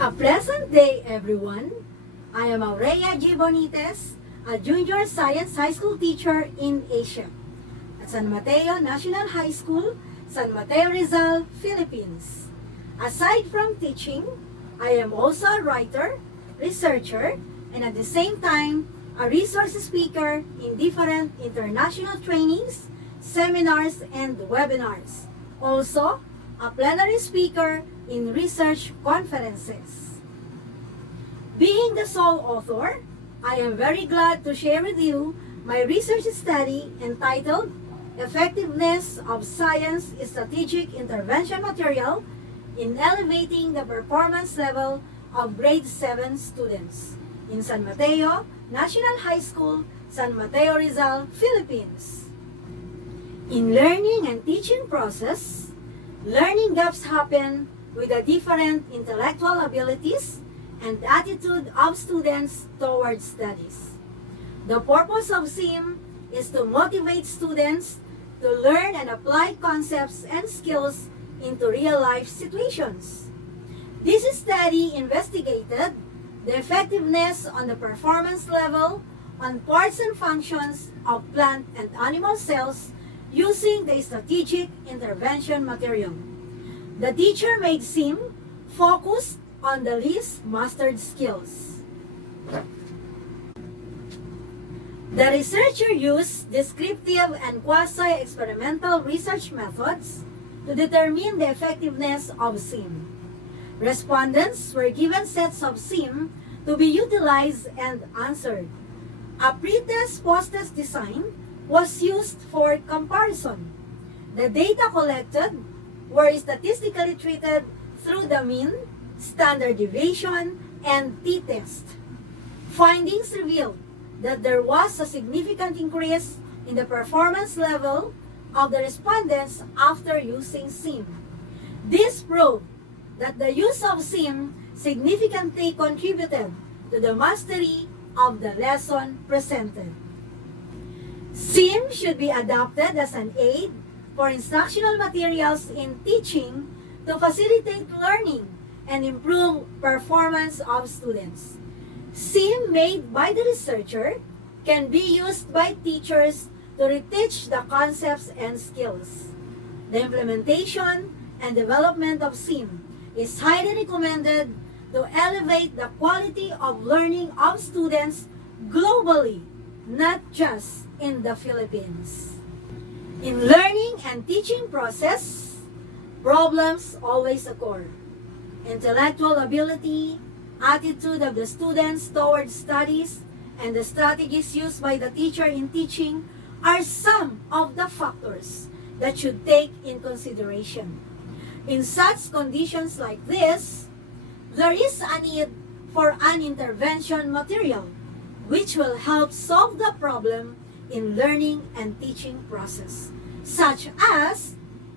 A pleasant day, everyone. I am Aurea Bonitez, a junior science high school teacher in Asia at San Mateo National High School, San Mateo, Rizal, Philippines. Aside from teaching, I am also a writer, researcher, and at the same time, a resource speaker in different international trainings, seminars, and webinars. Also, a plenary speaker in research conferences. Being the sole author, I am very glad to share with you my research study entitled Effectiveness of Science Strategic Intervention Material in Elevating the Performance Level of Grade 7 Students in San Mateo National High School, San Mateo, Rizal, Philippines. In learning and teaching process, learning gaps happen with the different intellectual abilities and attitude of students towards studies. The purpose of SIM is to motivate students to learn and apply concepts and skills into real-life situations. This study investigated the effectiveness on the performance level on parts and functions of plant and animal cells using the strategic intervention material. The teacher made SIM focus on the least mastered skills. The researcher used descriptive and quasi-experimental research methods to determine the effectiveness of SIM. Respondents were given sets of SIM to be utilized and answered. A pretest post-test design was used for comparison. The data collected were statistically treated through the mean, standard deviation, and t-test. Findings revealed that there was a significant increase in the performance level of the respondents after using SIM. This proved that the use of SIM significantly contributed to the mastery of the lesson presented. SIM should be adopted as an aid for instructional materials in teaching to facilitate learning and improve performance of students. SIM made by the researcher can be used by teachers to reteach the concepts and skills. The implementation and development of SIM is highly recommended to elevate the quality of learning of students globally, not just in the Philippines. In learning and teaching process, problems always occur. Intellectual ability, attitude of the students towards studies, and the strategies used by the teacher in teaching are some of the factors that should take in consideration. In such conditions like this, there is a need for an intervention material which will help solve the problem in learning and teaching process, such as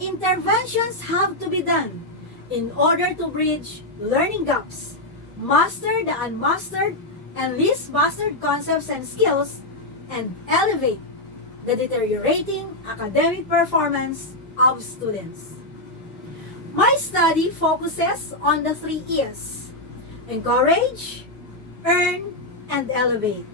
interventions have to be done in order to bridge learning gaps, master the unmastered and least mastered concepts and skills, and elevate the deteriorating academic performance of students. My study focuses on the 3 E's: encourage, earn, and elevate.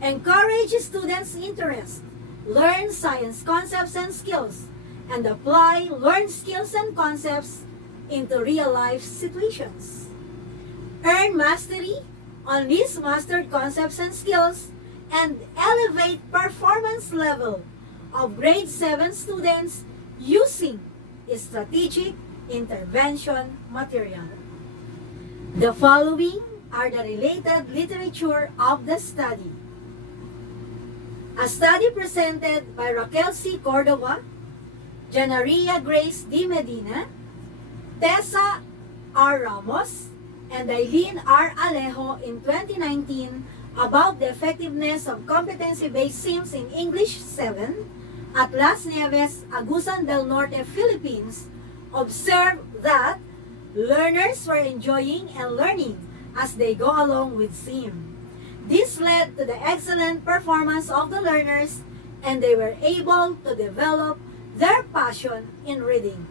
Encourage students' interest, learn science concepts and skills, and apply learned skills and concepts into real-life situations. Earn mastery on least mastered concepts and skills, and elevate performance level of grade 7 students using strategic intervention material. The following are the related literature of the study. A study presented by Raquel C. Cordova, Janaria Grace D. Medina, Tessa R. Ramos, and Eileen R. Alejo in 2019 about the effectiveness of competency-based SIMs in English 7 at Las Nieves, Agusan del Norte, Philippines, observed that learners were enjoying and learning as they go along with SIM. This led to the excellent performance of the learners, and they were able to develop their passion in reading.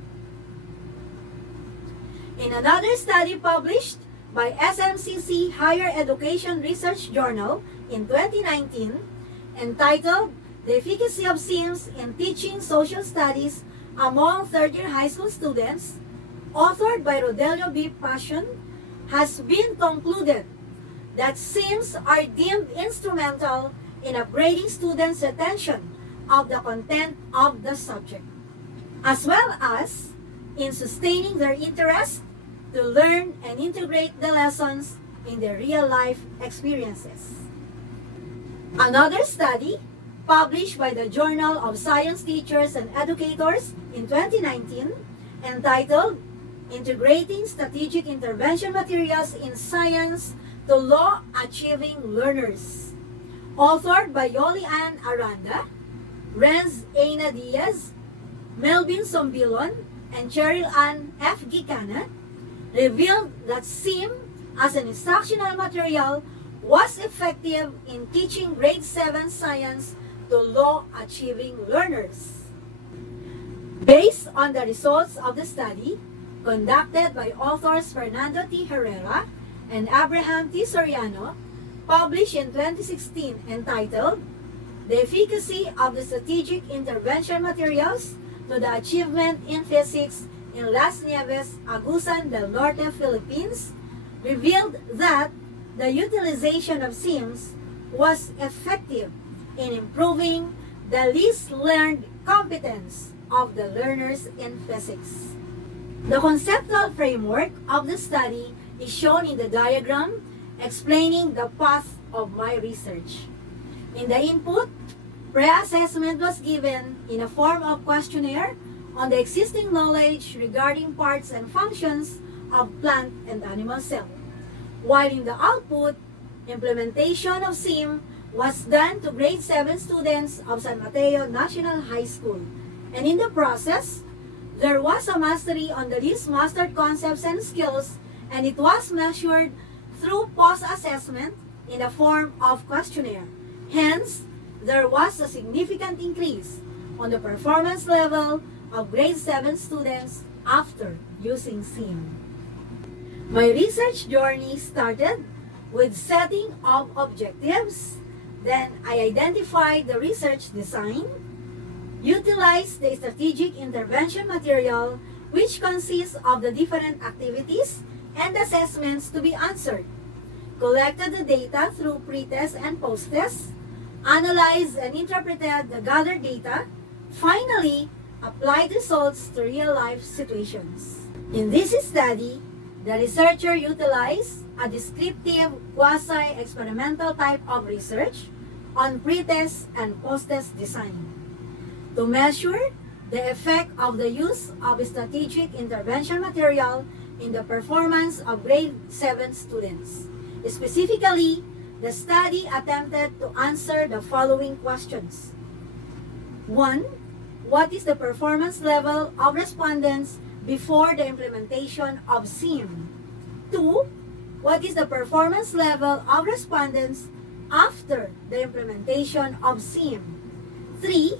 In another study published by SMCC Higher Education Research Journal in 2019, entitled The Efficacy of SIMS in Teaching Social Studies Among Third-Year High School Students, authored by Rodelio B. Passion, has been concluded that SIMS are deemed instrumental in upgrading students' retention of the content of the subject, as well as in sustaining their interest to learn and integrate the lessons in their real-life experiences. Another study, published by the Journal of Science Teachers and Educators in 2019, entitled Integrating Strategic Intervention Materials in Science to Law-Achieving Learners, authored by Yoli Ann Aranda, Renz Aina Diaz, Melvin Sombilon, and Cheryl Ann F. Gicana, revealed that SIM as an instructional material was effective in teaching grade 7 science to law-achieving learners. Based on the results of the study, conducted by authors Fernando T. Herrera and Abraham T. Soriano, published in 2016, entitled The Efficacy of the Strategic Intervention Materials to the Achievement in Physics in Las Nieves, Agusan del Norte, Philippines, revealed that the utilization of SIMS was effective in improving the least learned competence of the learners in physics. The conceptual framework of the study is shown in the diagram explaining the path of my research. In the input, pre-assessment was given in a form of questionnaire on the existing knowledge regarding parts and functions of plant and animal cell, while in the output, implementation of SIM was done to grade 7 students of San Mateo National High School, and in the process, there was a mastery on the least mastered concepts and skills, and it was measured through post-assessment in the form of questionnaire. Hence, there was a significant increase on the performance level of grade 7 students after using SIM. My research journey started with setting of objectives. Then I identified the research design, utilized the strategic intervention material, which consists of the different activities and assessments to be answered, collected the data through pre-test and post-test, analyzed and interpreted the gathered data, finally applied results to real-life situations. In this study, the researcher utilized a descriptive quasi-experimental type of research on pre-test and post-test design to measure the effect of the use of strategic intervention material in the performance of grade 7 students. Specifically, the study attempted to answer the following questions. 1. What is the performance level of respondents before the implementation of SIM? 2. What is the performance level of respondents after the implementation of SIM? 3.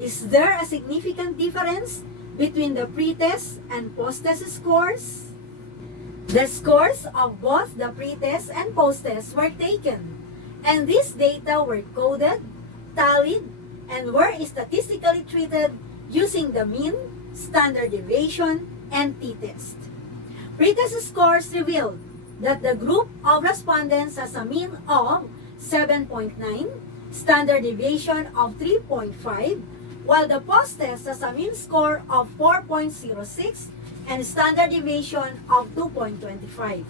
Is there a significant difference between the pre-test and post-test scores? The scores of both the pre-test and post-test were taken, and these data were coded, tallied, and were statistically treated using the mean, standard deviation, and t-test. Pre-test scores revealed that the group of respondents has a mean of 7.9, standard deviation of 3.5, while the post-test has a mean score of 4.06 and standard deviation of 2.25.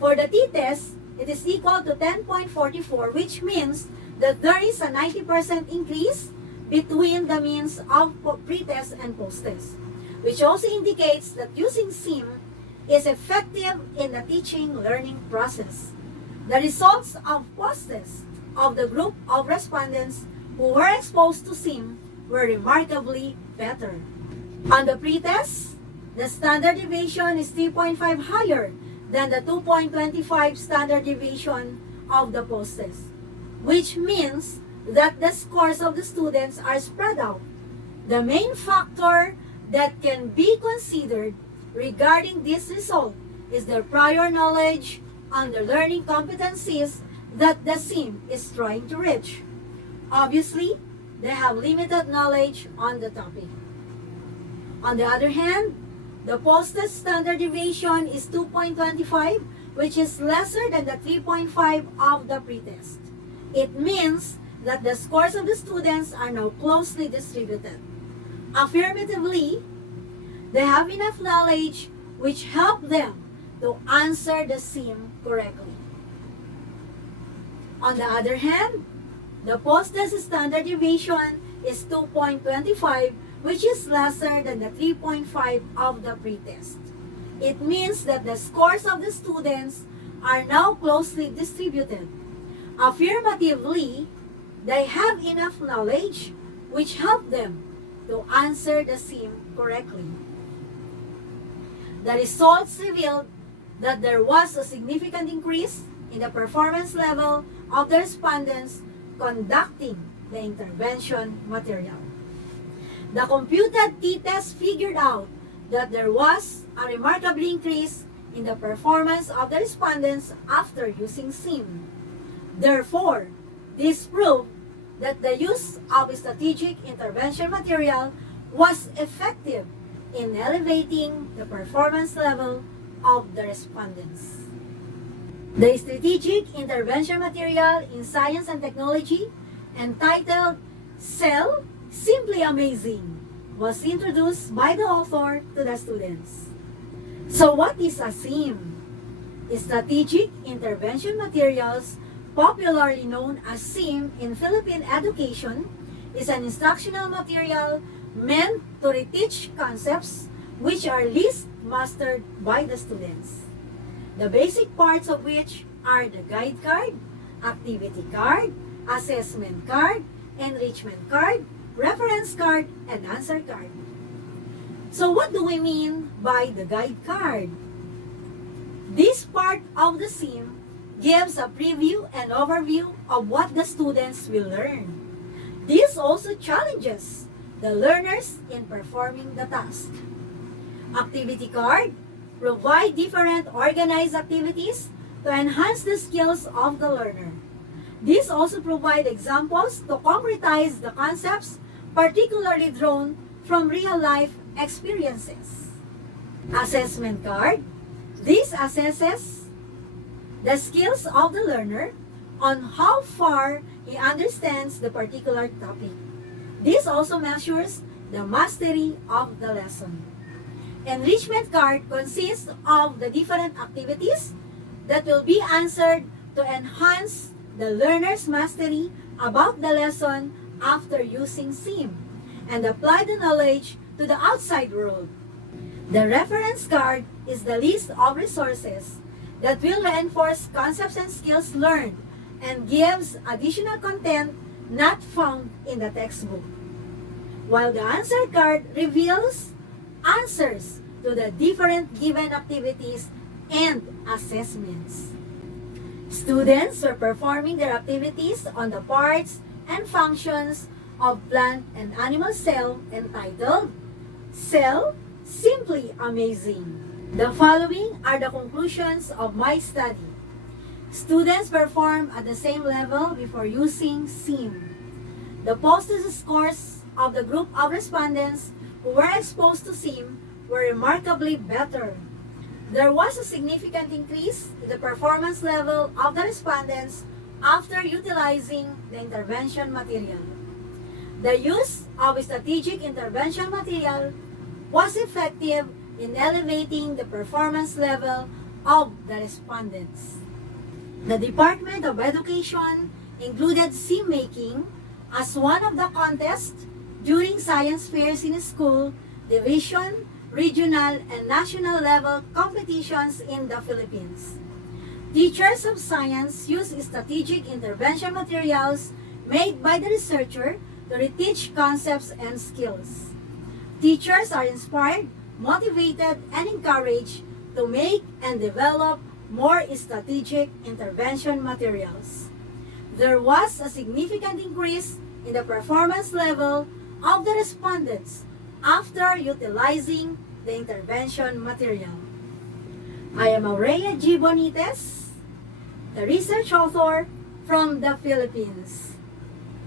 For the t-test, it is equal to 10.44, which means that there is a 90% increase between the means of pre-test and post-test, which also indicates that using SIM is effective in the teaching-learning process. The results of post-test of the group of respondents who were exposed to SIM were remarkably better. On the pre-test, the standard deviation is 3.5 higher than the 2.25 standard deviation of the post-test, which means that the scores of the students are spread out. The main factor that can be considered regarding this result is their prior knowledge on the learning competencies that the SIM is trying to reach. Obviously, they have limited knowledge on the topic. On the other hand, the posted standard deviation is 2.25, which is lesser than the 3.5 of the pretest. It means that the scores of the students are now closely distributed. Affirmatively, they have enough knowledge which help them to answer the SIM correctly. On the other hand, the post-test standard deviation is 2.25, which is lesser than the 3.5 of the pretest. It means that the scores of the students are now closely distributed. Affirmatively, they have enough knowledge which help them to answer the SIM correctly. The results revealed that there was a significant increase in the performance level of the respondents conducting the intervention material. The computed t-test figured out that there was a remarkable increase in the performance of the respondents after using SIM. Therefore, this proved that the use of strategic intervention material was effective in elevating the performance level of the respondents. The strategic intervention material in science and technology, entitled Cell Simply Amazing, was introduced by the author to the students. So what is a SIM? Strategic Intervention Materials, popularly known as SIM in Philippine education, is an instructional material meant to reteach concepts which are least mastered by the students. The basic parts of which are the guide card, activity card, assessment card, enrichment card, reference card, and answer card. So what do we mean by the guide card? This part of the SIM gives a preview and overview of what the students will learn. This also challenges the learners in performing the task. Activity card provide different organized activities to enhance the skills of the learner. These also provide examples to concretize the concepts, particularly drawn from real-life experiences. Assessment card. This assesses the skills of the learner on how far he understands the particular topic. This also measures the mastery of the lesson. Enrichment card consists of the different activities that will be answered to enhance the learner's mastery about the lesson after using SIM and apply the knowledge to the outside world. The reference card is the list of resources that will reinforce concepts and skills learned and gives additional content not found in the textbook. While the answer card reveals answers to the different given activities and assessments. Students are performing their activities on the parts and functions of plant and animal cell entitled Cell Simply Amazing. The following are the conclusions of my study. Students perform at the same level before using SIM. The posted scores of the group of respondents who were exposed to SIM were remarkably better. There was a significant increase in the performance level of the respondents after utilizing the intervention material. The use of strategic intervention material was effective in elevating the performance level of the respondents. The Department of Education included SIM making as one of the contests during science fairs in school, division, regional, and national level competitions in the Philippines. Teachers of science use strategic intervention materials made by the researcher to reteach concepts and skills. Teachers are inspired, motivated, and encouraged to make and develop more strategic intervention materials. There was a significant increase in the performance level of the respondents after utilizing the intervention material. I am Aurea G. Bonitez, the research author from the Philippines.